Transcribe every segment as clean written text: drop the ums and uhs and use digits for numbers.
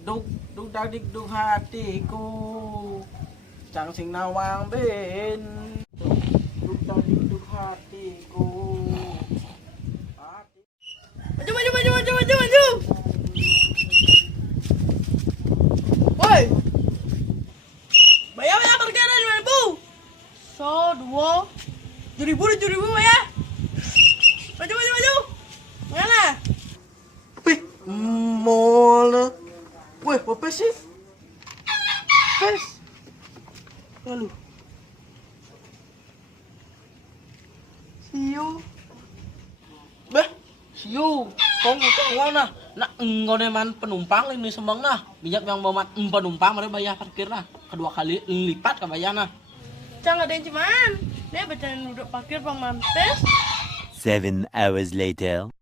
Duk duk dik duk hatiku, chẳng sinh nào vang bên. Duk dik duk hatiku. Maju, maju, maju, maju, maju, maju. Woi. Bayar parkiran 5.000. So, 2. 7.000 ya. Maju, maju, maju. Mana? Wih, mall. Wih, apa sih? Pes. Lalu. Siu. Bah, siu. Kong mana? Nak ngoneman penumpang ini sembang nah. Bijak yang bawa penumpang mereka bayar parkir nah. Kedua kali lipat ke bayar nah. Jangan ada yang cuman. Dia bacain duduk parkir Bang Mantes. 7 hours later.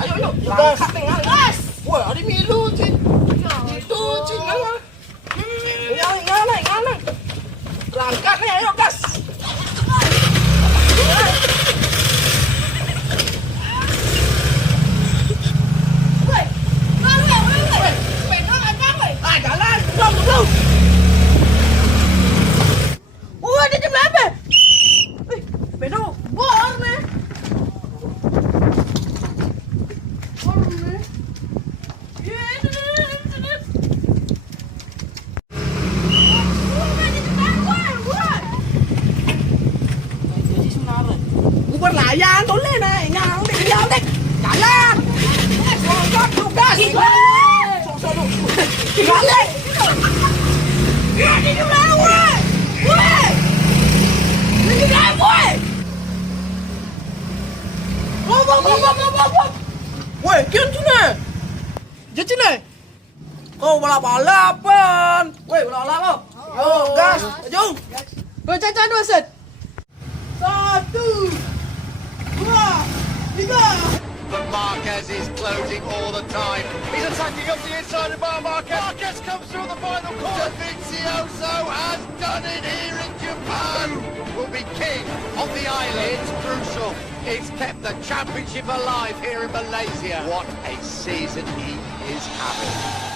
Ayo, ayo. Langkat tinggal. Wah, ada milu, Cin. Itu, Cin, ngalah. Ngalah. Langkat nih, ayo, gas. Woi, sepeda ngajak, woi. Ah, jalan, duduk. Wah, dia jam berapa? Sepeda bor nih. Berlayar boleh naik ngang dek jalan tugas balik ini juga woi kian cina jadi cina kau balap-balapan woi balap-balap yo gas jom Woi, caca 2 set. 1 2 3 But Marquez is closing all the time. He's attacking up the inside of Marquez. Marquez comes through the final corner. Dovizioso has done it here in Japan. Will be king of the island. It's crucial. It's kept the championship alive here in Malaysia. What a season he is having.